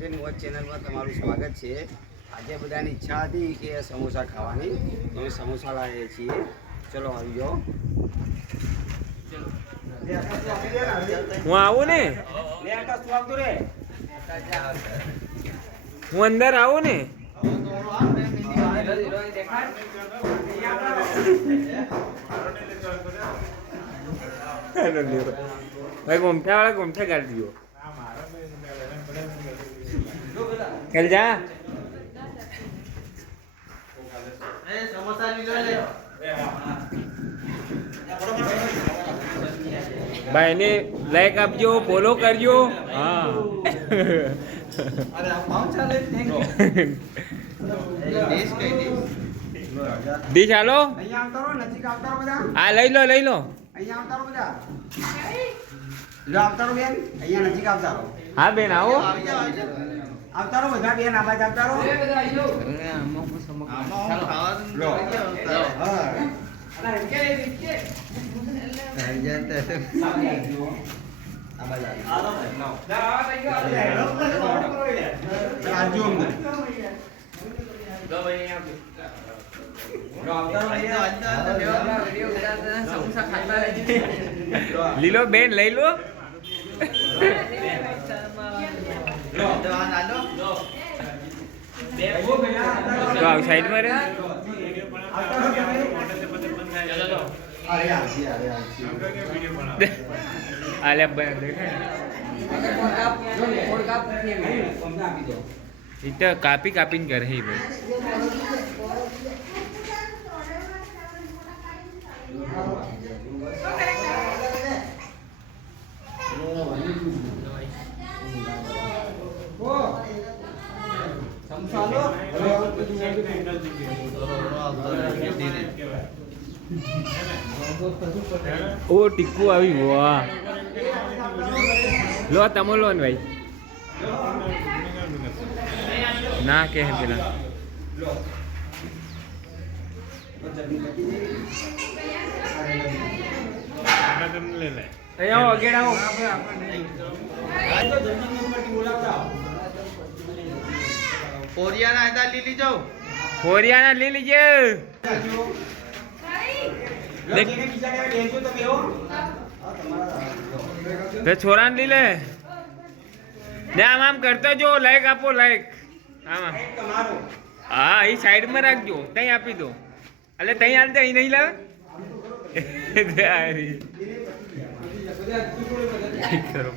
પટેલ મોજ ચેનલમાં તમારું સ્વાગત છે। આજે બધાની ઈચ્છા હતી કે સમોસા ખાવાની, અમે સમોસા લાવીએ છીએ। ચલો આવી જાઓ। હું આવું ને, હું અંદર આવું ને। ભાઈ ઘૂમઠા વાળા ઘૂમઠા કાઢી દો। चल जा भाई ने लाइक आपजो, फॉलो करजो। हाँ दी चालो आ लई लो हाँ बेन आओ આવતારો બધા બેન આબાજ આવતારો લીલો બેન લઈ લો। तो आओ साइड में रे आले इतना कापी कापी कर ही भाई ओ टिक्कू આવી વાહ લો તમો લો ને ભાઈ ના કે હે પેલા લે લે આવો અગેડ આવો ફોરિયાના આદા લીલી જાઓ ફોરિયાના લઈ લીજે तो छोरा ली ले आम आम करते जो लाइक आपो लाइक आम हाँ ये साइड में रख जो तई आपी दो अरे तई आते ही नहीं लावे करो